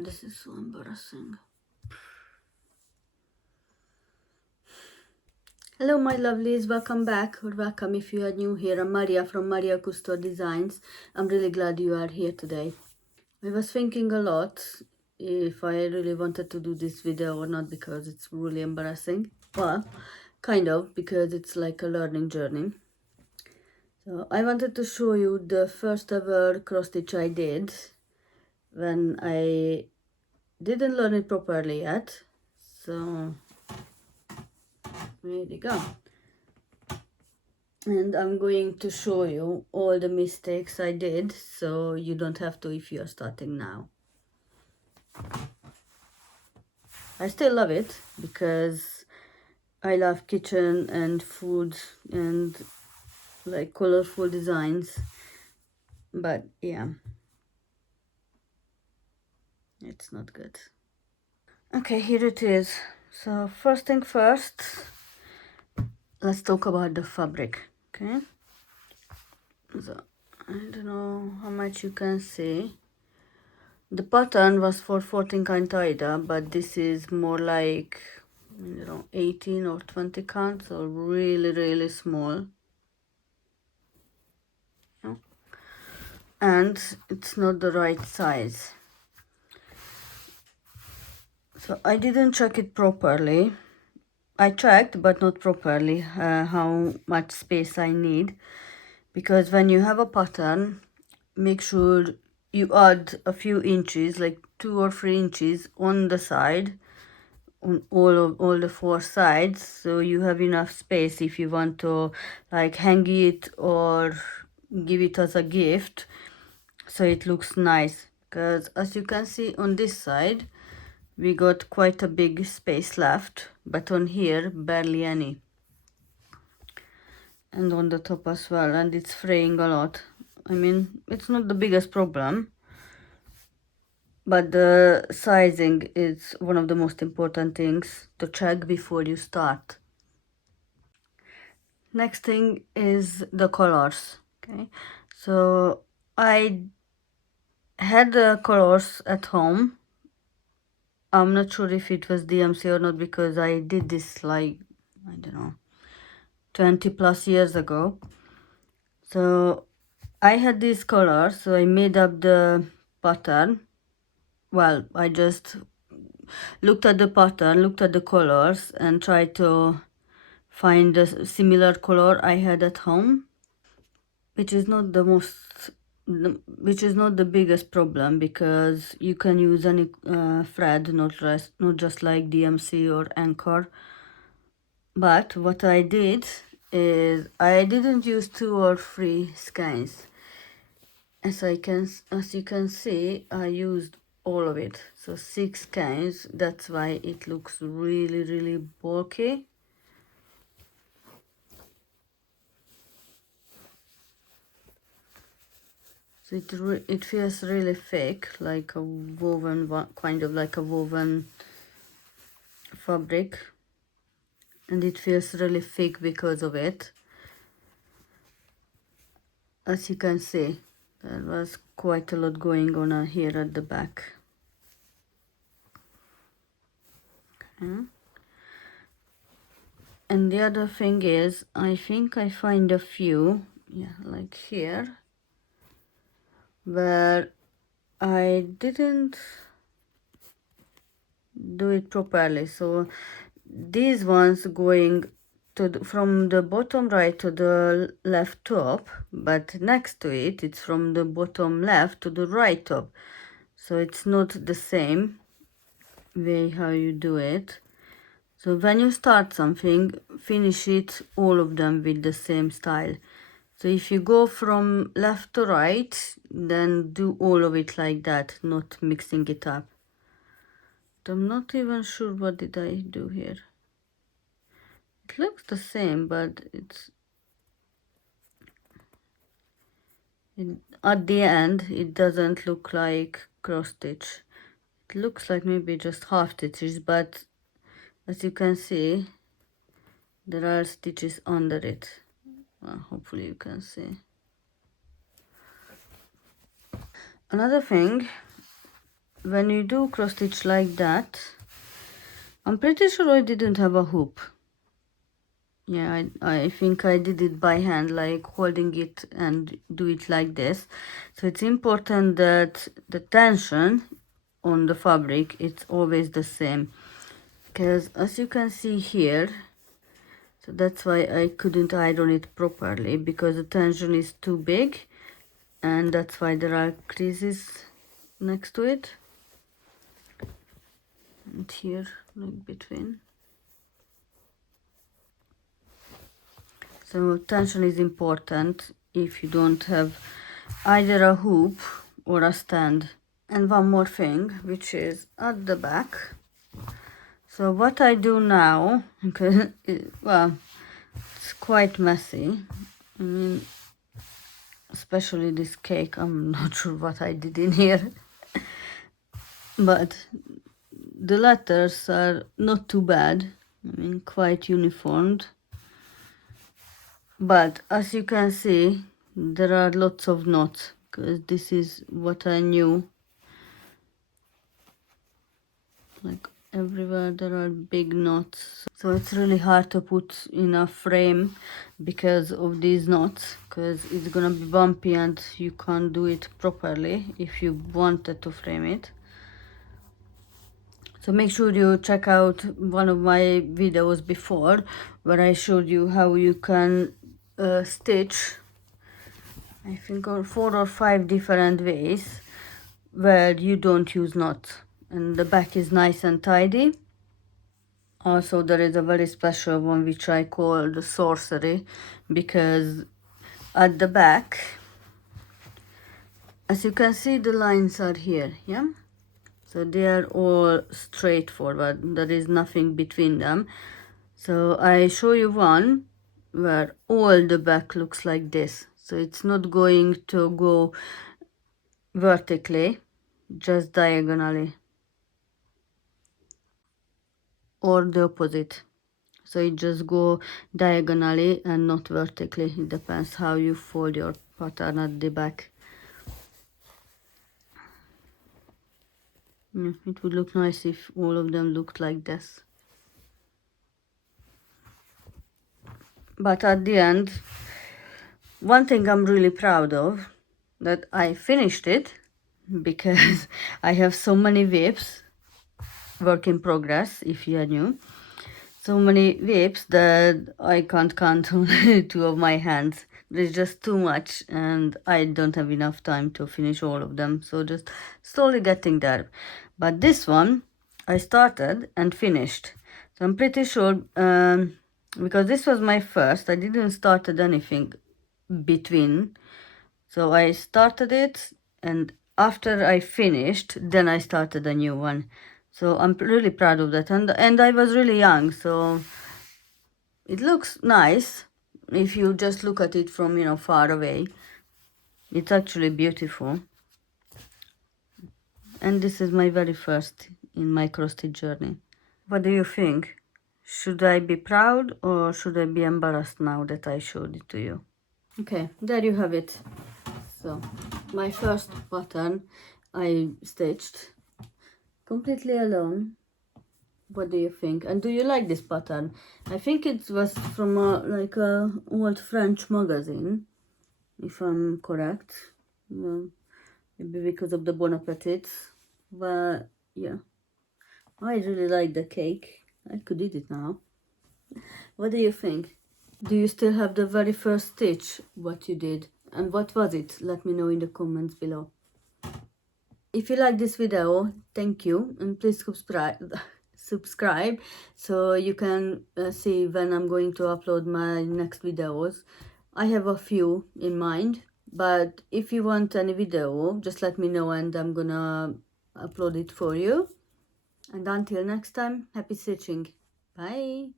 This is so embarrassing. Hello my lovelies, welcome back, or welcome if you are new here. I'm Maria from Maria Cousteau Designs. I'm really glad you are here today. I was thinking a lot if I really wanted to do this video or not, because it's really embarrassing. Well, kind of, because it's like a learning journey. So I wanted to show you the first ever cross stitch I did when I didn't learn it properly yet. So there you go. And I'm going to show you all the mistakes I did, so you don't have to if you're starting now. I still love it because I love kitchen and food and like colorful designs, but yeah, it's not good. Okay, here it is. So first thing first, let's talk about the fabric. Okay, so I don't know how much you can see. The pattern was for 14 count Aida, but this is more like, 18 or 20 count, so really small. Yeah. And it's not the right size. So I didn't check it properly. I checked, but not properly, how much space I need. Because when you have a pattern, make sure you add a few inches, like 2 or 3 inches on the side, on all the 4 sides, so you have enough space if you want to like hang it or give it as a gift, so it looks nice. Because as you can see on this side we got quite a big space left, but on here barely any, and on the top as well, and it's fraying a lot. I mean, it's not the biggest problem, but the sizing is one of the most important things to check before you start. Next thing is the colors. Okay, so I had the colors at home. I'm not sure if it was DMC or not, because I did this like, I don't know, 20 plus years ago. So I had these colors, so I made up the pattern. Well, I just looked at the pattern, looked at the colors, and tried to find a similar color I had at home, which is not the biggest problem, because you can use any thread, not just like DMC or Anchor. But what I did is I didn't use 2 or 3 skeins. As you can see, I used all of it, so 6 skeins. That's why it looks really bulky. So it feels really thick, like a woven, kind of like a woven fabric, and it feels really thick because of it. As you can see, there was quite a lot going on here at the back. Okay. And the other thing is, I think I find a few, yeah, like here, where I didn't do it properly. So these ones going to from the bottom right to the left top, but next to it, it's from the bottom left to the right top. So it's not the same way how you do it. So when you start something, finish it, all of them, with the same style. So if you go from left to right, then do all of it like that, not mixing it up. But I'm not even sure what did I do here. It looks the same, but at the end it doesn't look like cross stitch. It looks like maybe just half stitches, but as you can see, there are stitches under it. Well, hopefully you can see. Another thing when you do cross stitch like that, I'm pretty sure I didn't have a hoop. Yeah, I think I did it by hand, like holding it and do it like this. So it's important that the tension on the fabric, it's always the same. Because as you can see here, so that's why I couldn't iron it properly, because the tension is too big, and that's why there are creases next to it. And here, like between. So tension is important if you don't have either a hoop or a stand. And one more thing, which is at the back. So what I do now, because well, it's quite messy. I mean, especially this cake, I'm not sure what I did in here. But the letters are not too bad. I mean, quite uniformed. But as you can see, there are lots of knots, because this is what I knew. Like everywhere there are big knots. So it's really hard to put in a frame because of these knots, because it's gonna be bumpy and you can't do it properly if you wanted to frame it. So make sure you check out one of my videos before where I showed you how you can stitch, I think, on 4 or 5 different ways where you don't use knots and the back is nice and tidy. Also, there is a very special one which I call the sorcery, because at the back, as you can see, the lines are here, yeah? So they are all straightforward, there is nothing between them. So I show you one where all the back looks like this. So it's not going to go vertically, just diagonally. Or the opposite. So it just go diagonally and not vertically. It depends how you fold your pattern at the back. It would look nice if all of them looked like this. But at the end, one thing I'm really proud of, that I finished it, because I have so many whips, work in progress if you are new, so many whips that I can't count on 2 of my hands. There's just too much and I don't have enough time to finish all of them, so just slowly getting there. But this one I started and finished, so I'm pretty sure, because this was my first, I didn't started anything between, so I started it and after I finished, then I started a new one. So I'm really proud of that, and I was really young, so it looks nice if you just look at it from, you know, far away. It's actually beautiful. And this is my very first in my cross stitch journey. What do you think? Should I be proud or should I be embarrassed now that I showed it to you? Okay, there you have it. So my first pattern I stitched completely alone. What do you think? And do you like this pattern? I think it was from like a old French magazine, if I'm correct. Maybe because of the Bon Appetit. But yeah, I really like the cake. I could eat it now. What do you think? Do you still have the very first stitch, what you did? And what was it? Let me know in the comments below. If you like this video, thank you, and please subscribe so you can see when I'm going to upload my next videos. I have a few in mind, but if you want any video, just let me know and I'm gonna upload it for you. And until next time, happy stitching. Bye.